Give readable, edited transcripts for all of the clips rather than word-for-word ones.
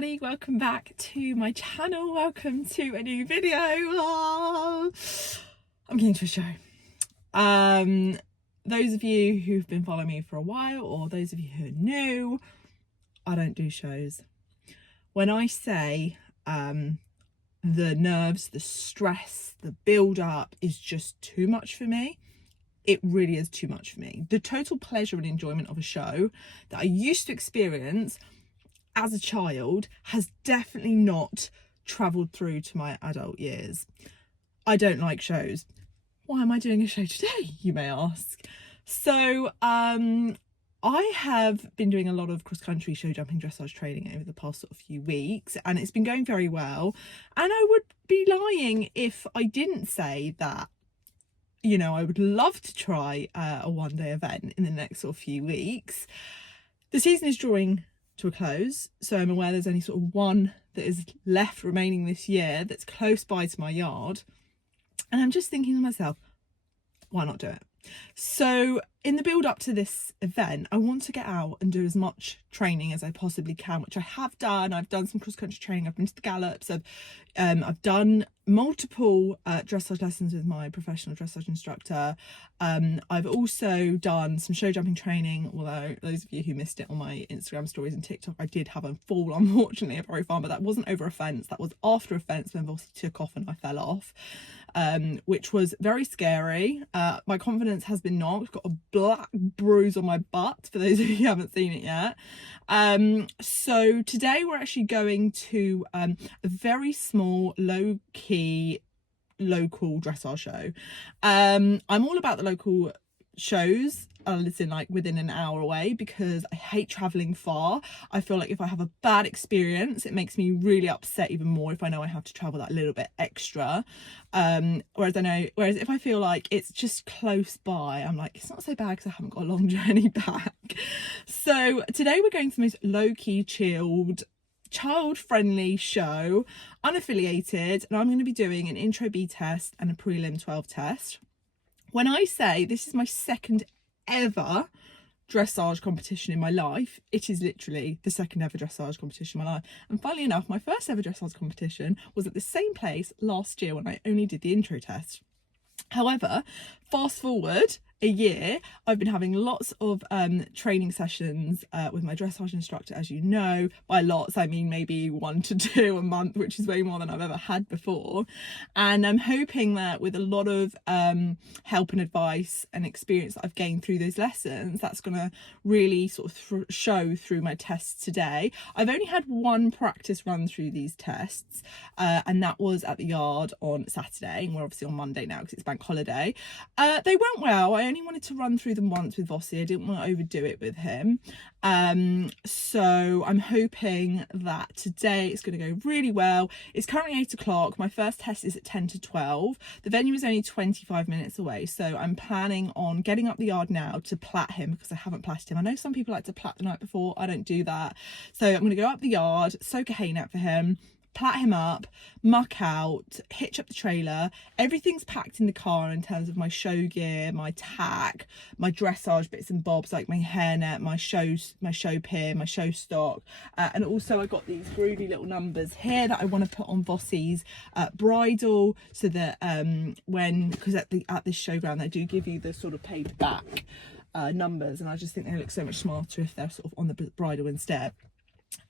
everybody, welcome back to my channel. Welcome to a new video. I'm getting to a show. Those of you who've been following me for a while, or those of you who are new, I don't do shows. When I say the nerves, the stress, the build up is just too much for me, it really is too much for me. The total pleasure and enjoyment of a show that I used to experience as a child has definitely not travelled through to my adult years. I don't like shows. Why am I doing a show today, you may ask? So I have been doing a lot of cross-country show jumping dressage training over the past sort of few weeks, and it's been going very well. And I would be lying if I didn't say that, you know, I would love to try a one-day event in the next sort of few weeks. The season is drawing to a close, so I'm aware there's only sort of one that is left remaining this year that's close by to my yard, and I'm just thinking to myself, why not do it? So in the build up to this event, I want to get out and do as much training as I possibly can, which I have done. I've done some cross-country training, I've been to the gallops, I've done multiple dressage lessons with my professional dressage instructor. I've also done some show jumping training, although those of you who missed it on my Instagram stories and TikTok, I did have a fall, unfortunately, at Very Farm, but that wasn't over a fence, that was after a fence when Vossi took off and I fell off, which was very scary. My confidence has been knocked, got a black bruise on my butt for those of you who haven't seen it yet. So today we're actually going to a very small, low-key local dressage show. I'm all about the local shows, listen, like within an hour away, because I hate traveling far. I feel like if I have a bad experience, it makes me really upset even more if I know I have to travel that little bit extra. Whereas if I feel like it's just close by, I'm like, it's not so bad because I haven't got a long journey back. So today we're going to the most low-key, chilled, child-friendly show, unaffiliated, and I'm going to be doing an intro B test and a prelim 12 test. When I say this is my second ever dressage competition in my life, it is literally the second ever dressage competition in my life. And funnily enough, my first ever dressage competition was at the same place last year when I only did the intro test. However, fast forward a year, I've been having lots of training sessions with my dressage instructor, as you know. By lots, I mean maybe 1 to 2 a month, which is way more than I've ever had before. And I'm hoping that with a lot of help and advice and experience that I've gained through those lessons, that's going to really sort of show through my tests today. I've only had one practice run through these tests, and that was at the yard on Saturday, and we're obviously on Monday now because it's bank holiday. They went well. I only wanted to run through them once with Vossi. I didn't want to overdo it with him. So I'm hoping that today it's going to go really well. It's currently 8 o'clock. My first test is at 10 to 12. The venue is only 25 minutes away. So I'm planning on getting up the yard now to plait him, because I haven't plaited him. I know some people like to plait the night before. I don't do that. So I'm going to go up the yard, soak a hay net for him, plait him up, muck out, hitch up the trailer. Everything's packed in the car in terms of my show gear, my tack, my dressage bits and bobs like my hairnet, my show pin, my show stock, and also I got these groovy little numbers here that I want to put on Vossi's bridle, so that because at this showground they do give you the sort of paid back numbers, and I just think they look so much smarter if they're sort of on the bridle instead.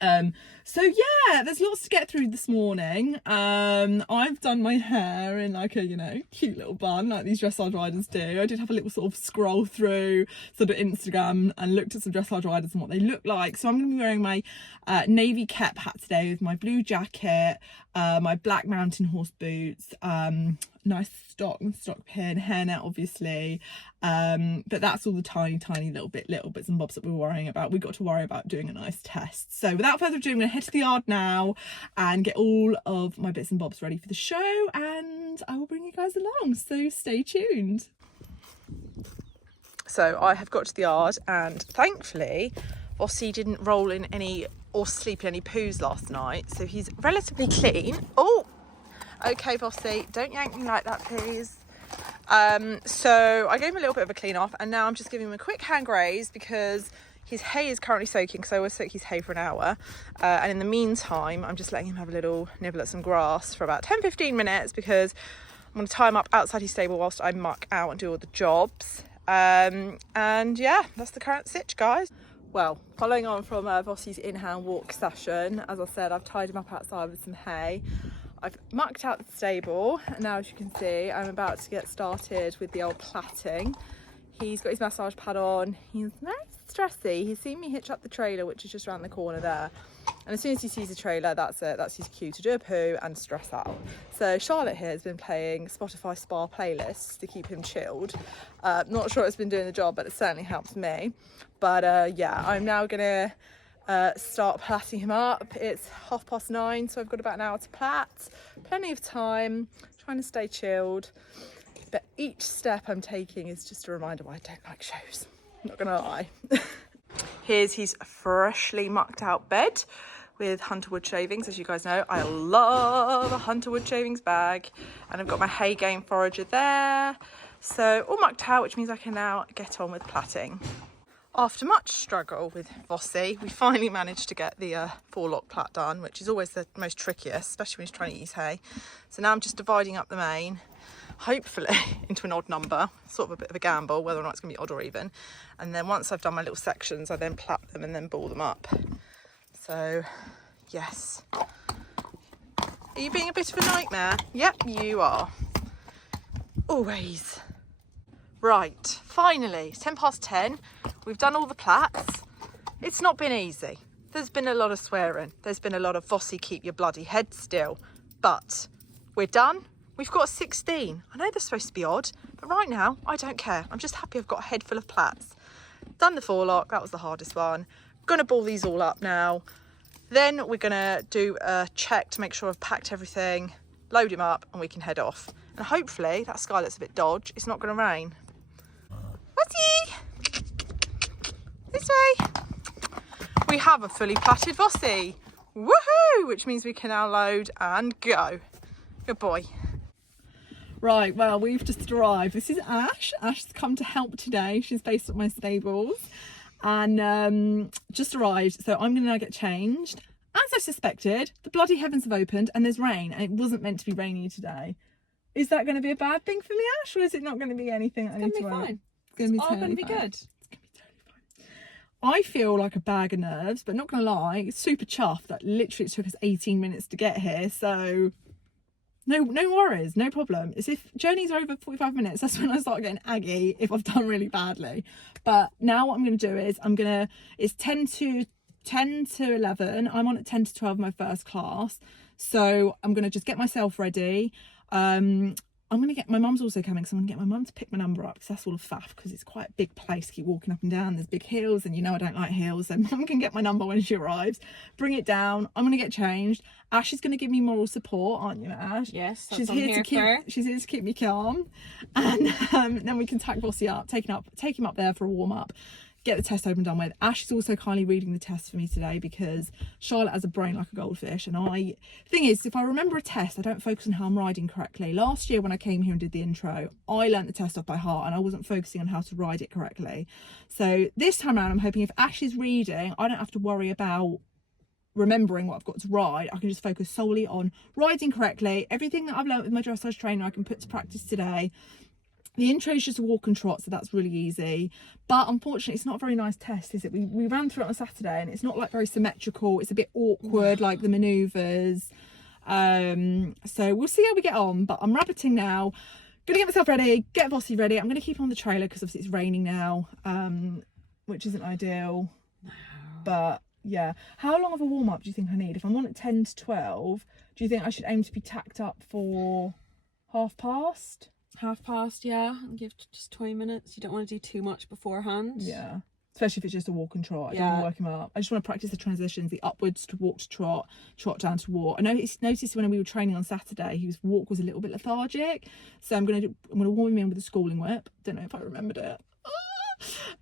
So yeah, there's lots to get through this morning. I've done my hair in like a, you know, cute little bun like these dressage riders do. I did have a little sort of scroll through sort of Instagram and looked at some dressage riders and what they look like. So I'm going to be wearing my navy kep hat today with my blue jacket, my black mountain horse boots, nice stock pin, hairnet obviously, but that's all the tiny little bits and bobs that we're worrying about. We've got to worry about doing a nice test. So without further ado, I'm going to head to the yard now and get all of my bits and bobs ready for the show, and I will bring you guys along, so stay tuned. So I have got to the yard, and thankfully Vossi didn't roll in any or sleep in any poos last night, so he's relatively clean. Oh, okay Vossi, don't yank me like that please. So I gave him a little bit of a clean off, and now I'm just giving him a quick hand graze because His hay is currently soaking, so I always soak his hay for an hour. And in the meantime, I'm just letting him have a little nibble at some grass for about 10-15 minutes because I'm going to tie him up outside his stable whilst I muck out and do all the jobs. And yeah, that's the current sitch, guys. Well, following on from Vossi's in-hand walk session, as I said, I've tied him up outside with some hay. I've mucked out the stable, and now as you can see, I'm about to get started with the old plaiting. He's got his massage pad on. He's very stressy. He's seen me hitch up the trailer, which is just around the corner there. And as soon as he sees the trailer, that's it. That's his cue to do a poo and stress out. So Charlotte here has been playing Spotify spa playlists to keep him chilled. Not sure it's been doing the job, but it certainly helps me. But yeah, I'm now gonna start plaiting him up. It's 9:30, so I've got about an hour to plait. Plenty of time, trying to stay chilled. But each step I'm taking is just a reminder why I don't like shows. I'm not gonna lie. Here's his freshly mucked out bed with Hunterwood shavings. As you guys know, I love a Hunterwood shavings bag. And I've got my hay game forager there. So all mucked out, which means I can now get on with plaiting. After much struggle with Vossi, we finally managed to get the forelock plait done, which is always the most trickiest, especially when he's trying to eat his hay. So now I'm just dividing up the mane, hopefully into an odd number, sort of a bit of a gamble whether or not it's going to be odd or even. And then once I've done my little sections, I then plait them and then ball them up. So, yes. Are you being a bit of a nightmare? Yep, you are. Always. Right, finally, it's 10:10. We've done all the plaits. It's not been easy. There's been a lot of swearing. There's been a lot of Vossi, keep your bloody head still. But we're done. We've got a 16. I know they're supposed to be odd, but right now, I don't care. I'm just happy I've got a head full of plaits. Done the forelock, that was the hardest one. Gonna ball these all up now. Then we're gonna do a check to make sure I've packed everything, load him up, and we can head off. And hopefully, that sky looks a bit dodgy. It's not gonna rain. Vossi! This way. We have a fully plaited Vossi. Woohoo! Which means we can now load and go. Good boy. Right, well, we've just arrived. This is Ash. Ash has come to help today. She's based at my stables and just arrived. So I'm going to now get changed. As I suspected, the bloody heavens have opened and there's rain, and it wasn't meant to be rainy today. Is that going to be a bad thing for me, Ash, or is it not going to be anything I need to worry? Fine. It's going to be all totally going to be fine. good. It's going to be totally fine. I feel like a bag of nerves, but not going to lie, it's super chuffed that literally it took us 18 minutes to get here. So no worries, no problem. It's if journeys are over 45 minutes, that's when I start getting aggy if I've done really badly. But now what I'm going to do is it's 10 to 11. I'm on at 10 to 12 my first class. So I'm going to just get myself ready. I'm going to get, my mum's also coming, so I'm going to get my mum to pick my number up because that's all a faff, because it's quite a big place to keep walking up and down. There's big hills and you know I don't like hills, so mum can get my number when she arrives, bring it down. I'm going to get changed. Ash is going to give me moral support, aren't you, Ash? Yes, that's she's what I'm here for. She's here to keep me calm, and then we can tack Vossi up, take him up there for a warm up, get the test over and done with. Ash is also kindly reading the test for me today because Charlotte has a brain like a goldfish, and thing is, if I remember a test, I don't focus on how I'm riding correctly. Last year when I came here and did the intro, I learnt the test off by heart and I wasn't focusing on how to ride it correctly. So this time around, I'm hoping if Ash is reading, I don't have to worry about remembering what I've got to ride. I can just focus solely on riding correctly. Everything that I've learnt with my dressage trainer I can put to practice today. The intro is just a walk and trot, so that's really easy. But unfortunately, it's not a very nice test, is it? We ran through it on Saturday and it's not like very symmetrical. It's a bit awkward, like the manoeuvres. So we'll see how we get on. But I'm rabbiting now. Gonna get myself ready, get Vossi ready. I'm gonna keep him on the trailer because obviously it's raining now, which isn't ideal. No. But yeah, how long of a warm up do you think I need? If I'm on at 10 to 12, do you think I should aim to be tacked up for past? 1/2 yeah, and give just 20 minutes. You don't want to do too much beforehand. Yeah, especially if it's just a walk and trot. I don't want to work him up. I just want to practice the transitions, the upwards to walk to trot, trot down to walk. I noticed when we were training on Saturday, his walk was a little bit lethargic, so I'm gonna warm him in with the schooling whip. Don't know if I remembered it.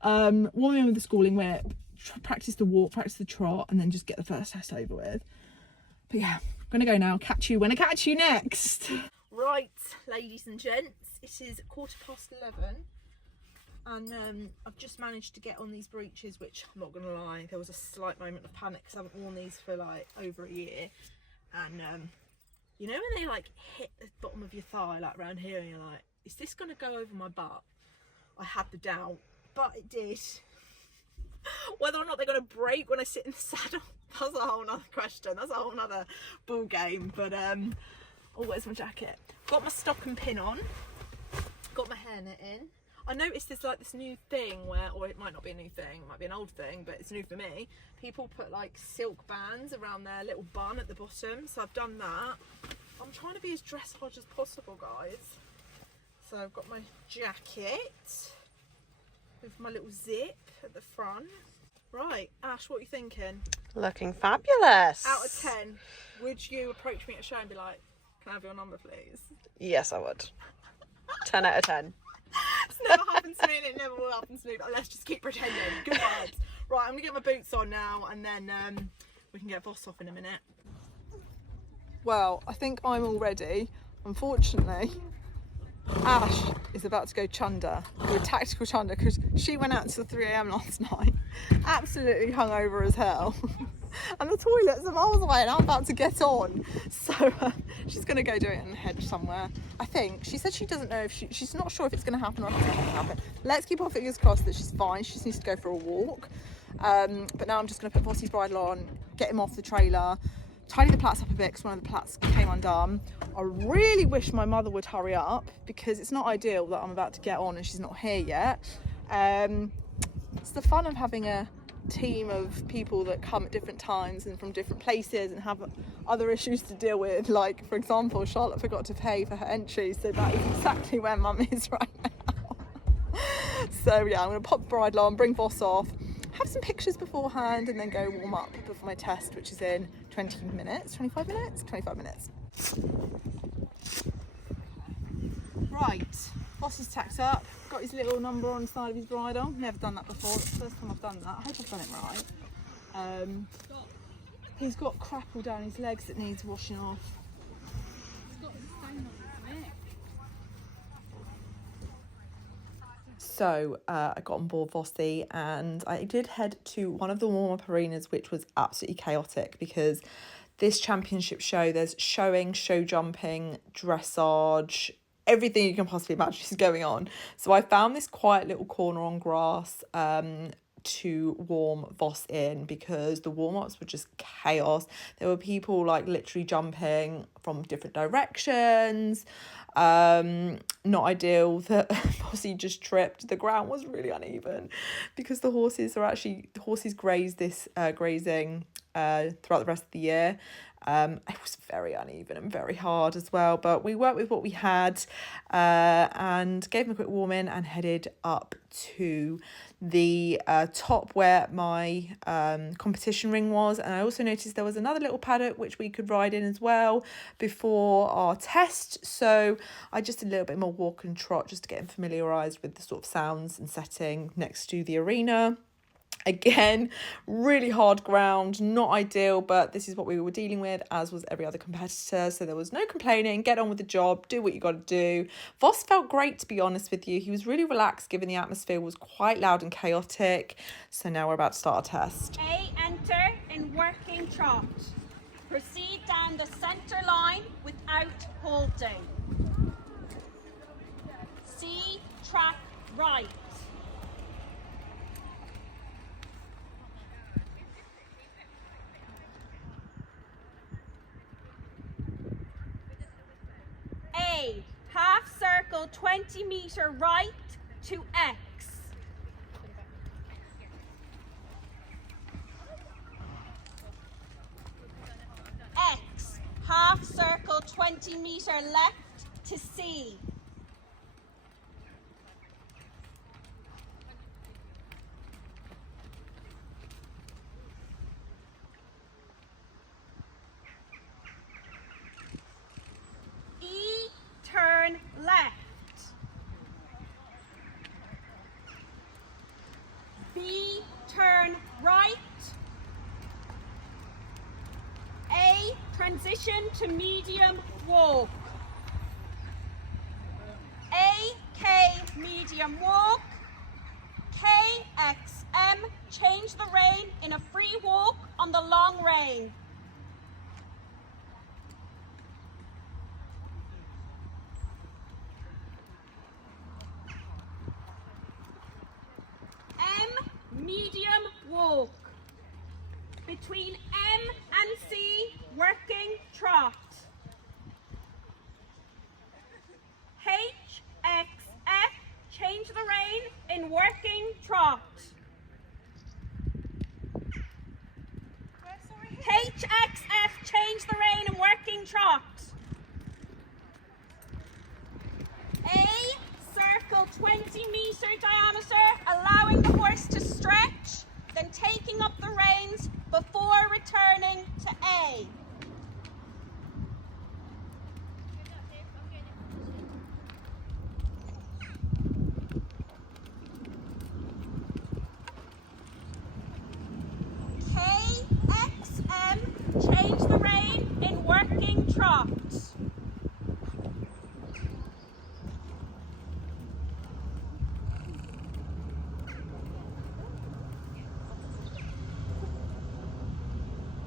Warm him in with the schooling whip, practice the walk, practice the trot, and then just get the first test over with. But yeah, I'm gonna go now. Catch you when I catch you next. Right, ladies and gents, it is 11:15. And I've just managed to get on these breeches, which I'm not gonna lie, there was a slight moment of panic because I haven't worn these for like over a year. And you know when they like hit the bottom of your thigh, like around here, and you're like, is this gonna go over my butt? I had the doubt, but it did. Whether or not they're gonna break when I sit in the saddle, that's a whole nother question. That's a whole nother ball game. But oh, where's my jacket? Got my stocking pin on, got my hairnet in. I noticed there's like this new thing where, or it might not be a new thing, it might be an old thing, but it's new for me. People put like silk bands around their little bun at the bottom, so I've done that. I'm trying to be as dressage as possible, guys. So I've got my jacket with my little zip at the front. Right, Ash, what are you thinking? Looking fabulous. Out of 10, would you approach me at a show and be like, can I have your number, please? Yes, I would. 10 out of 10. It's never happened to me and it never will happen to me, but let's just keep pretending. Good vibes. Right, I'm gonna get my boots on now and then we can get Voss off in a minute. Well, I think I'm all ready. Unfortunately, Ash is about to go chunder, do a tactical chunder, because she went out till 3 AM last night, absolutely hungover as hell. And the toilets are miles away and I'm about to get on. So she's going to go do it in the hedge somewhere. I think. She said she doesn't know if she's not sure if it's going to happen or if it's not going to happen. Let's keep our fingers crossed that she's fine. She just needs to go for a walk. But now I'm just going to put Vossy's bridle on, get him off the trailer, tidy the plaits up a bit because one of the plaits came undone. I really wish my mother would hurry up because it's not ideal that I'm about to get on and she's not here yet. It's the fun of having a team of people that come at different times and from different places and have other issues to deal with. Like, for example, Charlotte forgot to pay for her entry, so that is exactly where Mum is right now. So yeah, I'm going to pop the bridle on, bring Voss off, have some pictures beforehand, and then go warm up before my test, which is in 25 minutes. Right, Voss is tacked up, got his little number on the side of his bridle. Never done that before, it's the first time I've done that. I hope I've done it right. He's got crap all down his legs that needs washing off. So I got on board Vossy and I did head to one of the warm-up arenas, which was absolutely chaotic because this championship show, there's showing, show jumping, dressage, everything you can possibly imagine is going on. So I found this quiet little corner on grass to warm Voss in because the warm-ups were just chaos. There were people like literally jumping from different directions. Not ideal that Vossy just tripped. The ground was really uneven because the horses graze this grazing throughout the rest of the year. It was very uneven and very hard as well, but we worked with what we had and gave him a quick warm in and headed up to the top where my competition ring was. And I also noticed there was another little paddock which we could ride in as well before our test, so I just did a little bit more walk and trot just to get him familiarised with the sort of sounds and setting next to the arena. Again, really hard ground, not ideal, but this is what we were dealing with, as was every other competitor. So there was no complaining, get on with the job, do what you got to do. Voss felt great, to be honest with you. He was really relaxed, given the atmosphere was quite loud and chaotic. So now we're about to start our test. A, enter in working trot. Proceed down the centre line without halting. C, track right. A, half circle 20 metre right to X. X, half circle 20 metre left to C. Turn left. B, turn right. A, transition to medium walk. A, K, medium walk. XM, change the rein in a free walk on the long rein. M, medium walk. Between M and C, working trot. H, X, F, change the rein in working trot. H, X, F, change the rein in working trot. A, circle 20-meter diameter, allowing the horse to stretch, then taking up the reins before returning to A. K, X, M, change the rein in working trot.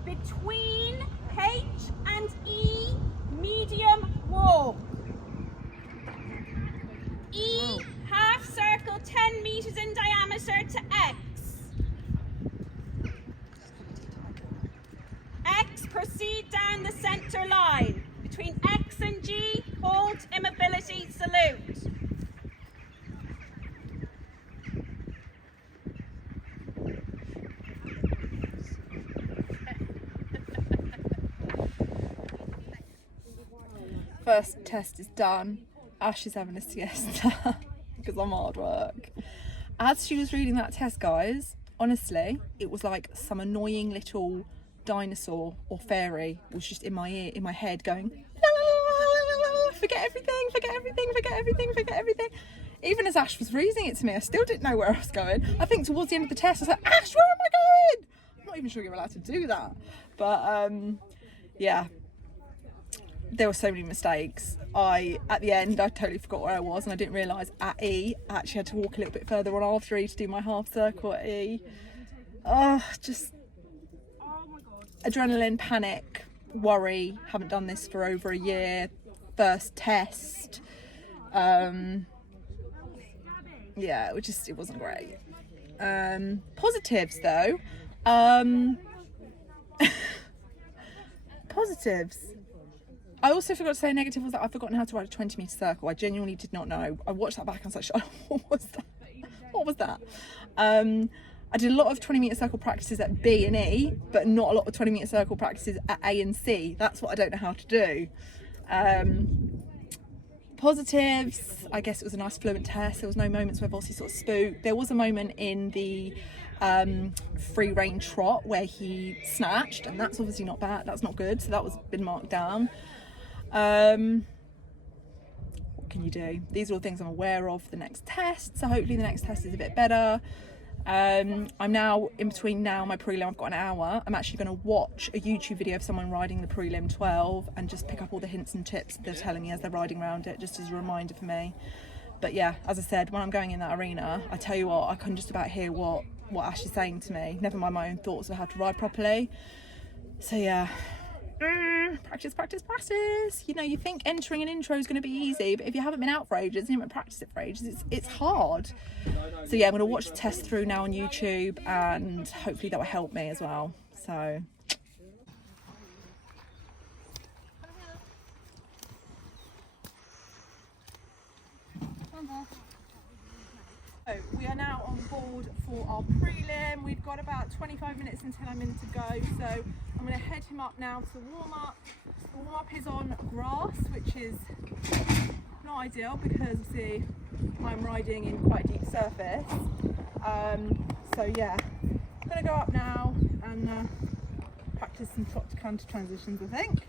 Between H and E, medium walk. E, half circle 10 meters in diameter to X. X, proceed down the center line. Between X and G, hold immobility, salute. First test is done. Ash is having a siesta because I'm hard work. As she was reading that test, guys, honestly, it was like some annoying little dinosaur or fairy was just in my ear, in my head, going, la, la, la, la, la, la, forget everything, forget everything, forget everything, forget everything. Even as Ash was reading it to me, I still didn't know where I was going. I think towards the end of the test, I was like, Ash, where am I going? I'm not even sure you're allowed to do that. But yeah. There were so many mistakes. At the end, I totally forgot where I was, and I didn't realise at E, I actually had to walk a little bit further on after E to do my half circle at E. Just adrenaline, panic, worry. Haven't done this for over a year. First test. Yeah, it wasn't great. Positives though. Positives. I also forgot to say negative was that I've forgotten how to ride a 20-meter circle. I genuinely did not know. I watched that back and I was like, what was that? What was that? I did a lot of 20-meter circle practices at B and E, but not a lot of 20-meter circle practices at A and C. That's what I don't know how to do. Positives, I guess it was a nice fluent test. There was no moments where I've obviously sort of spooked. There was a moment in the free rein trot where he snatched, and that's obviously not bad. That's not good. So that was been marked down. What can you do? These are all things I'm aware of for the next test, so hopefully the next test is a bit better. I'm now in between now and my prelim. I've got an hour. I'm actually going to watch a YouTube video of someone riding the prelim 12 and just pick up all the hints and tips they're telling me as they're riding around it, just as a reminder for me. But yeah, as I said, when I'm going in that arena, I tell you what, I can just about hear what Ash is saying to me, never mind my own thoughts of how to ride properly. So yeah, practice, practice, practice. You know, you think entering an intro is going to be easy, but if you haven't been out for ages and you haven't practiced it for ages, it's hard. So yeah, I'm going to watch the test through now on YouTube, and hopefully that will help me as well. So we are now on board for our prelim. We've got about 25 minutes until I'm in to go, so I'm going to head him up now to warm up. The warm up is on grass, which is not ideal because see, I'm riding in quite a deep surface. So yeah, I'm going to go up now and practice some trot to canter transitions, I think.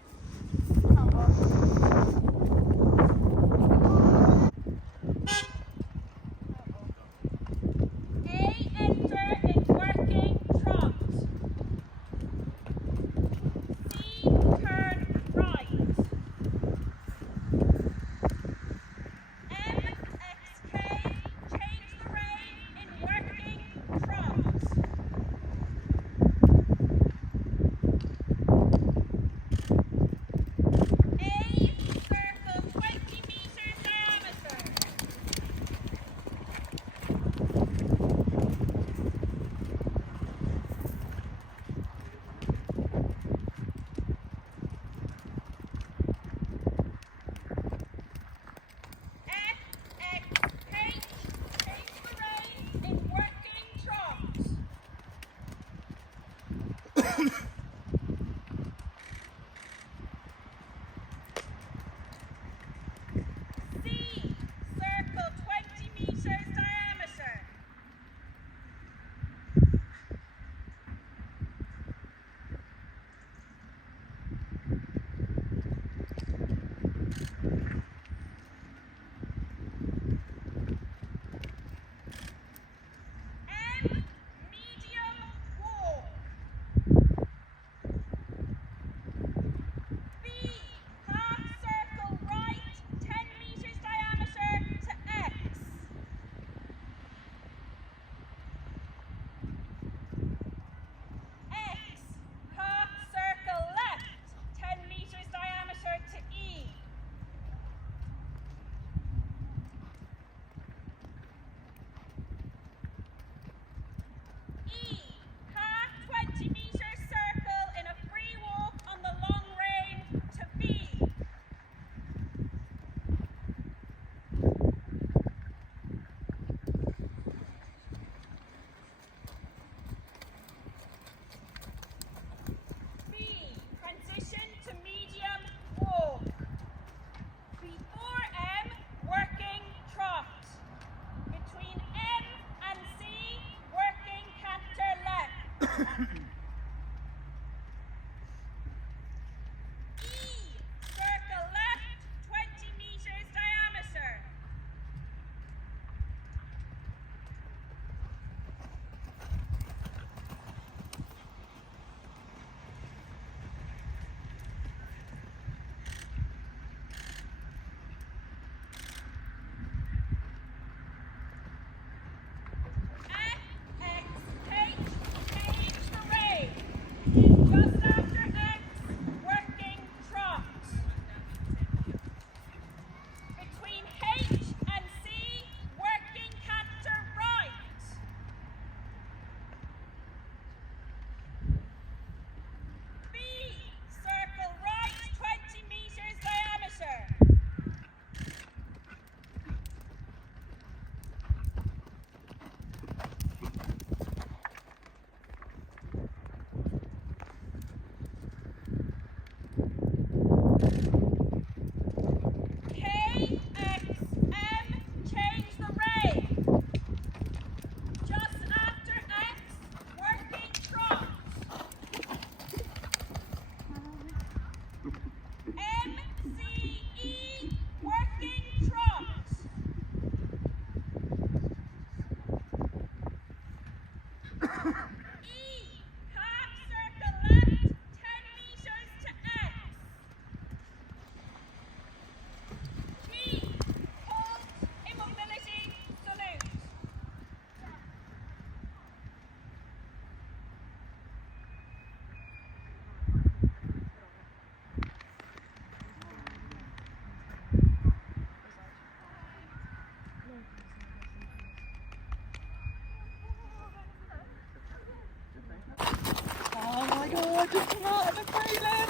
I just come out of the prelim.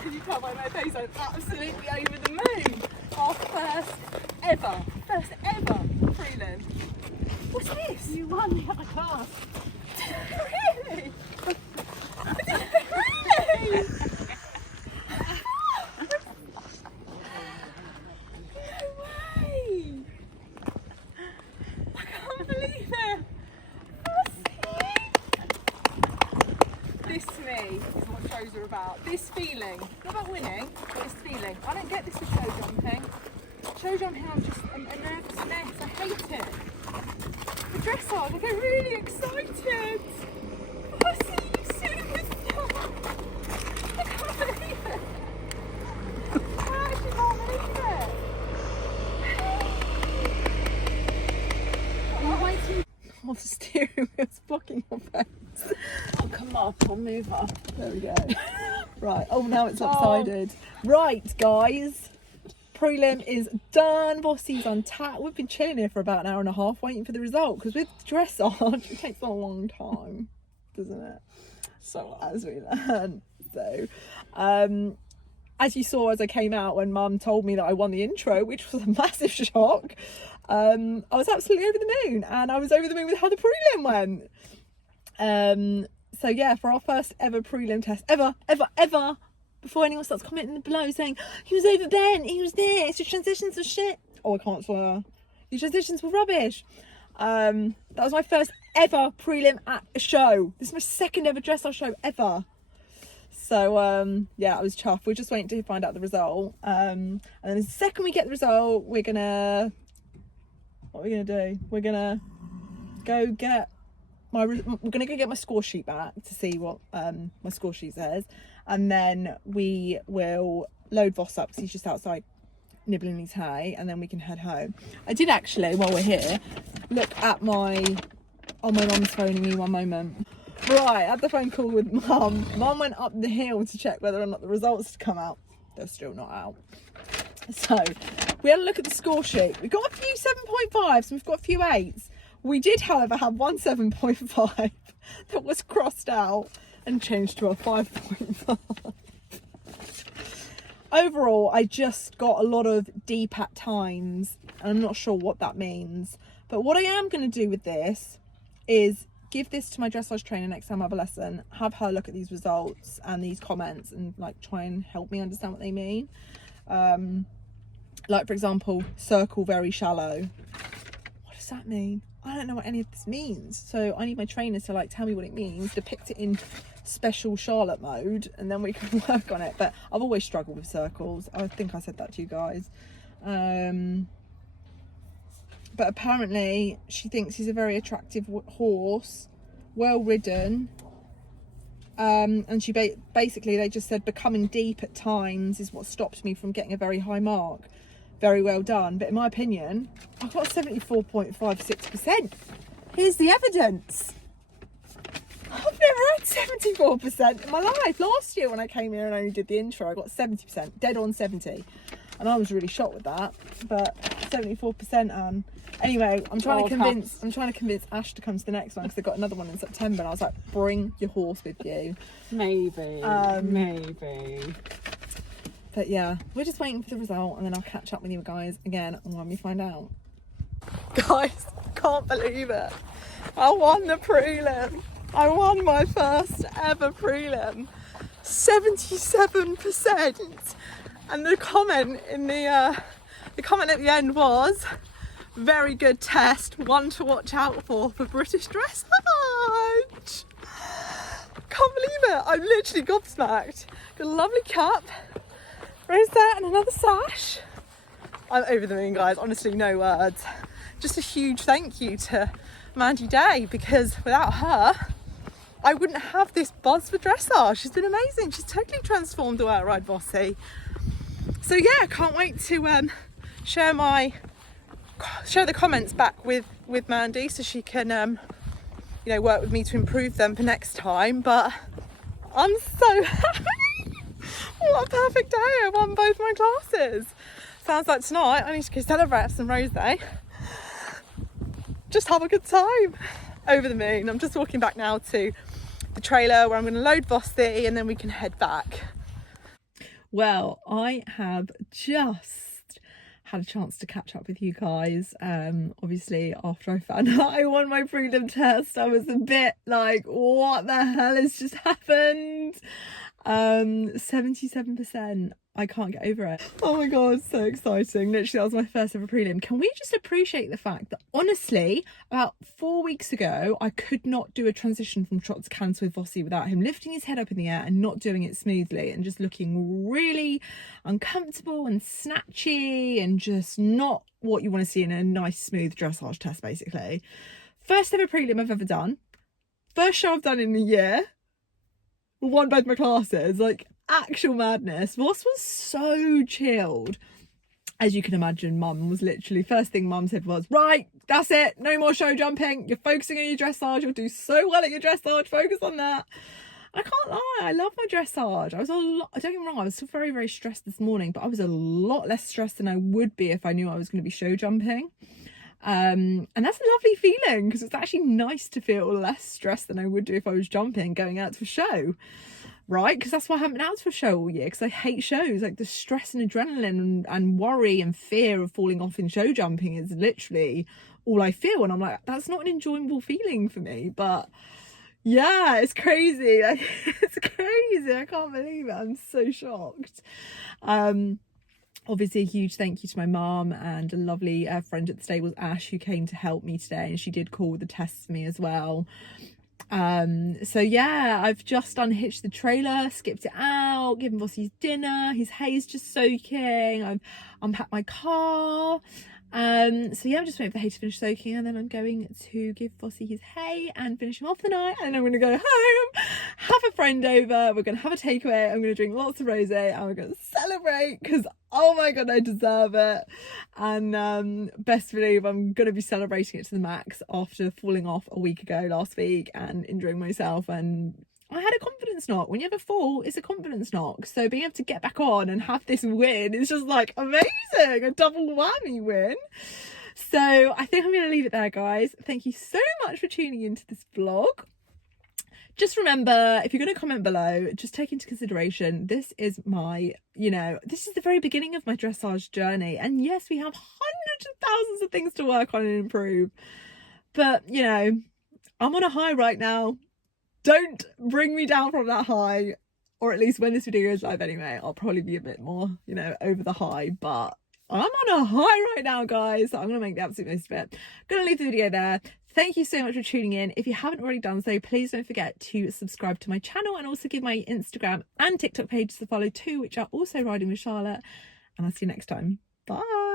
Can you tell by my face I'm absolutely over the moon. Our first ever prelim. What's this? You won the other class. Really? Really? No way! I can't believe it! This to me is what shows are about. This feeling, not about winning, but this feeling. I don't get this with show jumping. Show jumping, I'm just a nervous mess. I hate it. The dressage, I get really excited. Pussy, you serious? I can't believe it. I actually can't believe it. Oh, the steering wheel's blocking your face. Oh, come up, I'll move up. There we go. Right, oh, now it's lopsided. Right, guys. Prelim is done. Bossy's on tap. We've been chilling here for about an hour and a half waiting for the result because with dressage it takes a long time, doesn't it? So As we learn. So, as you saw as I came out when Mum told me that I won the intro, which was a massive shock, I was absolutely over the moon, and I was over the moon with how the prelim went. So yeah, for our first ever prelim test, ever, before anyone starts commenting below saying, he was over bent, he was this, your transitions were shit. Oh, I can't swear. Your transitions were rubbish. That was my first ever prelim at a show. This is my second ever dressage show ever. So, yeah, I was chuffed. We're just waiting to find out the result. And then the second we get the result, we're gonna, what are we gonna do? We're gonna go get we're gonna go get my score sheet back to see what my score sheet says, and then we will load Voss up because he's just outside nibbling his hay, and then we can head home. I did actually, while we're here, look at my mum's phoning me one moment. Right, I had the phone call with Mum. Mum went up the hill to check whether or not the results had come out. They're still not out. So we had a look at the score sheet. We've got a few 7.5s and we've got a few 8s. We did, however, have one 7.5 that was crossed out and changed to a 5.5. Overall, I just got a lot of deep at times, and I'm not sure what that means. But what I am going to do with this is give this to my dressage trainer next time I have a lesson, have her look at these results and these comments and like try and help me understand what they mean. Like, for example, circle very shallow. What does that mean? I don't know what any of this means. So I need my trainer to like tell me what it means, depict it in special Charlotte mode, and then we can work on it. But I've always struggled with circles. I think I said that to you guys. But apparently she thinks he's a very attractive horse, well ridden. And she basically, they just said becoming deep at times is what stopped me from getting a very high mark. Very well done. But in my opinion, I've got 74.56%. Here's the evidence. I've never had 74% in my life. Last year when I came here and only did the intro, I got 70%, dead on 70. And I was really shocked with that. But 74%, anyway, I'm trying to convince Ash to come to the next one because they've got another one in September, and I was like, bring your horse with you. Maybe. Maybe. But yeah, we're just waiting for the result, and then I'll catch up with you guys again when we find out. Guys, can't believe it. I won the prelim. I won my first ever prelim. 77%. And the comment in the comment at the end was, very good test, one to watch out for British dressage. Can't believe it. I'm literally gobsmacked. Got a lovely cap, rosette, and another sash. I'm over the moon, guys. Honestly, no words. Just a huge thank you to Mandy Day, because without her, I wouldn't have this buzz for dressage. She's been amazing. She's totally transformed the way I ride Bossy. So yeah, can't wait to share the comments back with Mandy so she can you know, work with me to improve them for next time. But I'm so happy. What a perfect day. I won both my classes. Sounds like tonight I need to go celebrate some rosé. Just have a good time. Over the moon. I'm just walking back now to the trailer where I'm going to load Vossi and then we can head back. Well, I have just had a chance to catch up with you guys. Obviously, after I found out I won my prelim test, I was a bit like, what the hell has just happened? 77%. I can't get over it. Oh my god, so exciting. Literally, that was my first ever prelim. Can we just appreciate the fact that, honestly, about 4 weeks ago, I could not do a transition from trot to canter with Vossi without him lifting his head up in the air and not doing it smoothly and just looking really uncomfortable and snatchy and just not what you want to see in a nice, smooth dressage test, basically. First ever prelim I've ever done. First show I've done in a year. Won both my classes. Like, actual madness. Voss was so chilled. As you can imagine, Mum was literally, first thing Mum said was, right, that's it, no more show jumping, you're focusing on your dressage, you'll do so well at your dressage, focus on that. I can't lie, I love my dressage. I was a lot, don't get me wrong, I was still very, very stressed this morning, but I was a lot less stressed than I would be if I knew I was going to be show jumping. And that's a lovely feeling, because it's actually nice to feel less stressed than I would do if I was jumping going out to a show. Right, because that's why I haven't been out to a show all year, because I hate shows. Like, the stress and adrenaline and worry and fear of falling off in show jumping is literally all I feel, and I'm like, that's not an enjoyable feeling for me. But yeah, it's crazy. Like, it's crazy. I can't believe it. I'm so shocked. Obviously, a huge thank you to my mum and a lovely friend at the stables, Ash, who came to help me today, and she did call the tests for me as well. So yeah, I've just unhitched the trailer, skipped it out, given Vossi's dinner, his hay's just soaking, I've unpacked my car. So yeah, I'm just waiting for the hay to finish soaking, and then I'm going to give Vossi his hay and finish him off the night, and then I'm going to go home, have a friend over, we're going to have a takeaway, I'm going to drink lots of rosé, and we're going to celebrate, because oh my god, I deserve it. And best believe I'm going to be celebrating it to the max after falling off a week ago last week and injuring myself. And I had a confidence knock. When you have a fall, it's a confidence knock. So being able to get back on and have this win is just like amazing, a double whammy win. So I think I'm going to leave it there, guys. Thank you so much for tuning into this vlog. Just remember, if you're going to comment below, just take into consideration, this is my, this is the very beginning of my dressage journey. And yes, we have hundreds of thousands of things to work on and improve. But, I'm on a high right now. Don't bring me down from that high. Or at least when this video goes live anyway, I'll probably be a bit more, over the high. But I'm on a high right now, guys. So I'm going to make the absolute most of it. I'm going to leave the video there. Thank you so much for tuning in. If you haven't already done so, please don't forget to subscribe to my channel and also give my Instagram and TikTok pages a follow too, which are also Riding with Charlotte. And I'll see you next time. Bye.